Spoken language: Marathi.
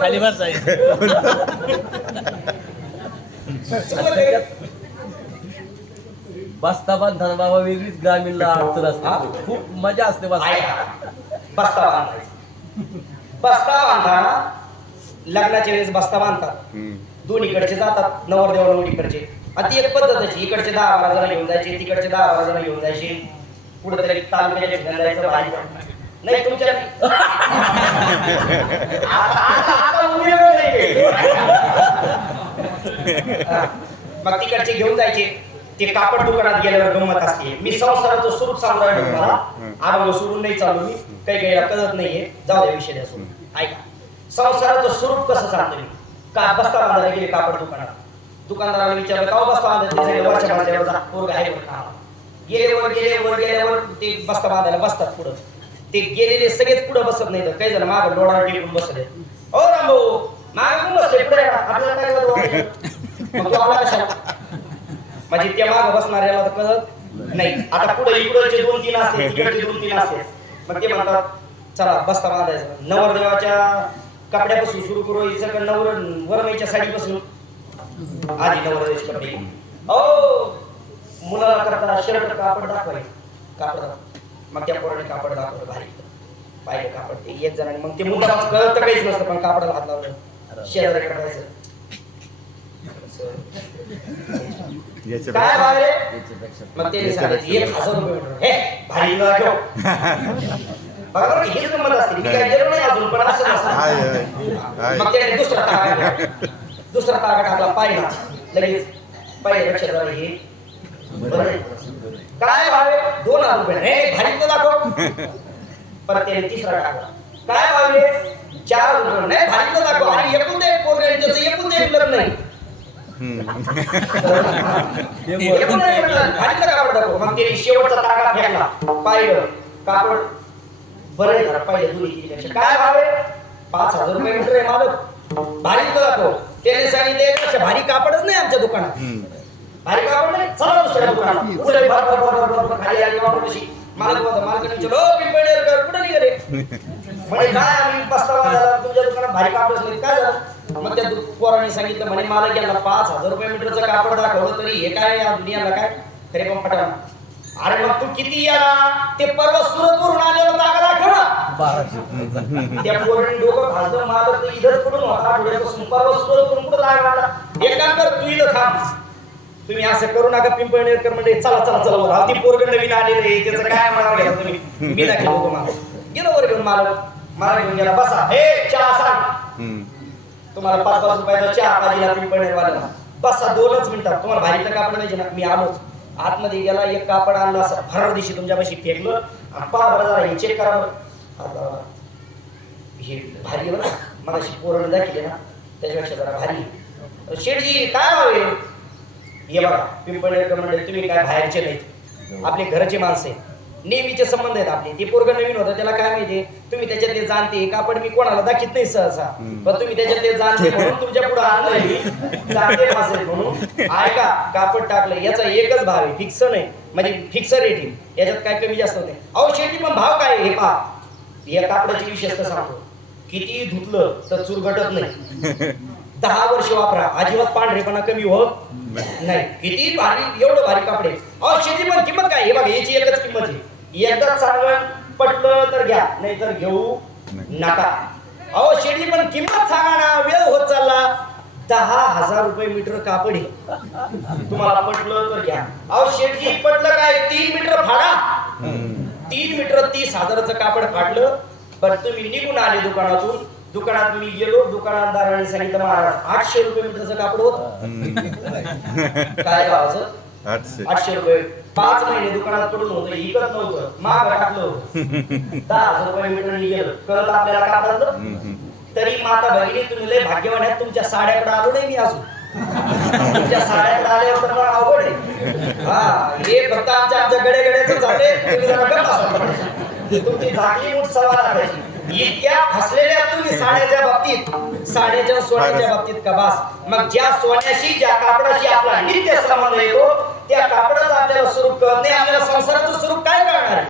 खाली बसता बांधताना बाबा वेगळीच ग्रामीणला अडचण असते, खूप मजा असते बस्ता बांधताना लग्नाच्या वेळेस बस्ता बांधतात, दोन्हीकडचे जातात नवरदेव नवरीकडचे. आणि ती एक पद्धत इकडचे 10-12 जण घेऊन जायचे, तिकडचे 10-12 जण घेऊन जायचे, पुढे तरी तालुक्याच्या ठिकाणी जायचं भारी नाही तुमच्या मग तिकडचे घेऊन जायचे. ते कापड दुकानात गेल्यावर गंमत असते. मी संसाराचं स्वरूप सांगू राहिलो तुम्हाला, आरोग्य सोडून नाही चालू मी, काही काही कळत नाहीये, जाऊ द्या विषय सोडून. ऐका, संसाराचं स्वरूप कसं सांगतो मी. का बस्ता बांधायला गेले कापड दुकानात, दुकानदाराला विचारलं का बस्ता बांधायला, वरच्या बांधायला जा, पोरग आहे बरं का. वर गेल्यावर ते बस्ता बांधायला बसतात पुढं. ते गेलेले सगळेच पुढे बसत नाही, तर काही जण मागं डोळा टेकून बसले. ओ रामभाऊ मागे कोण बसले पुढे, आपल्याला काय म्हणजे त्या मागं बसणाऱ्याला तर कळत नाही. आता पुढे इकडचे 2-3 असते, तिकडचे 2-3 असते. मग ते म्हणतात चला बस्ता बांधायचा. नवरदेवाच्या कपड्यापासून सुरू करू, इकडं वरमाईच्या साडीपासून आधी नवरदेवाचे कपडे. ओ मुलाला करताना शर्ट कापड दाखवायचं, कापड मग त्या पोराने कापड दाखवलं भारी पाहिलं कापड. ते एक जणांनी मग ते मुद्दा कळत काहीच नसतं, पण कापडाला हात लावलं शेजारी करायचं. काय भाव रे, मग ते सांगायचं 1000 रुपये. हे भारी घेऊ बघा, हेच गंमत असते. मी काय गेलो नाही अजून, पण असं नसतं. मग त्याने दुसरा तागा टाकला पाहिला, लगेच पाहिल्यापेक्षा जरा हे काय भाव आहे 2000 रुपये. हे भारी दाखव. परत त्याने तिसरा टाकला, काय भाव आहे 4000 रुपये. नाही भारी दाखव. आणि एकूण एक पोरगा त्याचं एकूण एक लग्न नाही, भारी कापड दाखव. मग त्याने शेवटचा तागा फेकला, पाहिलं कापड बरं झालं, पाहिलं दोन्ही. काय भाव आहे 5000 रुपये मीटर आहे मालक, भारी दाखव. त्याने सांगितलं भारी कापडच नाही आमच्या दुकानात, भारी कापड नाही, चला दुसऱ्या दुकानात. पुढे खाली आली कशी मालक होता, मालकाने विचारलं पिंपळनेरकर कुठे निघाले. म्हणजे काय आम्ही बस्ता बांधायला तुमच्या दुकानात भारी कापडच नाही, काय झालं. मग त्या पोराने सांगितलं म्हणे मालक यांना 5000 रुपये मीटरचं कापड दाखवलं तरी हे काय या दुनियाला काय खरे पण पटवणार. अरे मग तू किती याला ते परवा सुरतवरून आलेला तागा दाखव ना. त्या पोराने डोकं घालतं, मालक तर इथंच पडून होता आठवड्यापासून, परवा सुरतवरून कुठं तागा आला. एक काम कर, तू इथं थांब, तुम्ही असं करू नका. पिंपळनेरकर म्हणजे चला चला चला बोला, ती पोरग नवीन आलेले त्याचं काय म्हणावं घ्या तुम्ही, मी दाखवतो तुम्हाला. गेलो वर घेऊन मला घेऊन गेला, बसा हे चहा सांग. तुम्हाला 5-5 रुपयाचा चहा पाहिजे पिंपळनेरवाल्याला. बसा 2च मिनिटात, तुम्हाला भारीचं कापड पाहिजे ना. मी आलोच, आतमध्ये गेला, एक कापड आणला असं भर दिवशी तुमच्यापाशी फेकलं. पहा बरं जरा हे चेक करा बरं, हे भारी बरं मला पोरण दाखवले ना त्याच्यापेक्षा जरा भारी. शेठजी काय भाव आहे. हे बघा पिंपळनेरकर म्हणजे तुम्ही काय बाहेरचे नाहीत, आपले घरचे माणसे, नेहमीचे संबंध आहेत आपले. ते पोरग नवीन होतं, त्याला काय माहिती, तुम्ही त्याच्यातले जाणते. कापड मी कोणाला दाखवत नाही सहसा, पण तुम्ही त्याच्यातले जाणते म्हणून तुमच्या पुढे आणलंय, जाणते माणसं म्हणून. ऐका, कापड टाकलं, याचा एकच भाव आहे, फिक्स नाही, म्हणजे फिक्स रेट आहे, याच्यात काय कमी जास्त नाही. अहो शेती पण भाव काय हे पहा. या कापडाची विशेषता सांगतो, किती धुतलं तर चुरगटत नाही, 10 वर्ष वापरा, अजिबात पांढरेपणा कमी होत नाही. किती भारी, एवढं भारी कापडे. अहो शेती पण किंमत काय हे बघा, याची एकच किंमत आहे. एकदा चांगलं पटलं तर घ्या, नाही तर घेऊ नका. अहो शेती पण किंमत सांगा ना, वेळ होत चालला. 10,000 रुपये मीटर कापड आहे, तुम्हाला पटलं तर घ्या. अहो शेती पटलं काय 3 मीटर फाडा, 3 मीटर 30,000चं कापड फाडलं. पण तुम्ही निघून आले दुकानातून, दुकानात मी गेलो, दुकानदाराने सांगितलं महाराज 800 रुपये मीटरचं कापड होत. काय भावाचं 800 रुपये. 5 महिने दुकानात पडून होतं, इकत नव्हतं, माग टाकलं. 10,000 रुपये मीटर गेलं, कळत आपल्याला कापडाचं. तरी माता भगिनी तुम्ही लय भाग्यवान आहेत, तुमच्या साड्याकडे आलो नाही मी अजून. तुमच्या साड्याकडे आल्यावर तर मला आवड आहे. हा हे फक्त आमच्या गड्याचं झाले, तुम्ही जरा गप्प बसा. तुमची झाकली मूठ सवार आहे. इतक्या फसलेल्या तुम्ही साड्याच्या बाबतीत, साड्याच्या सोन्याच्या बाबतीत कबास. मग ज्या सोन्याशी, ज्या कापडाशी आपला नित्य संबंध येतो, त्या कापडाचं आपल्याला स्वरूप कळत नाही, आपल्याला संसाराचं स्वरूप काय कळणार.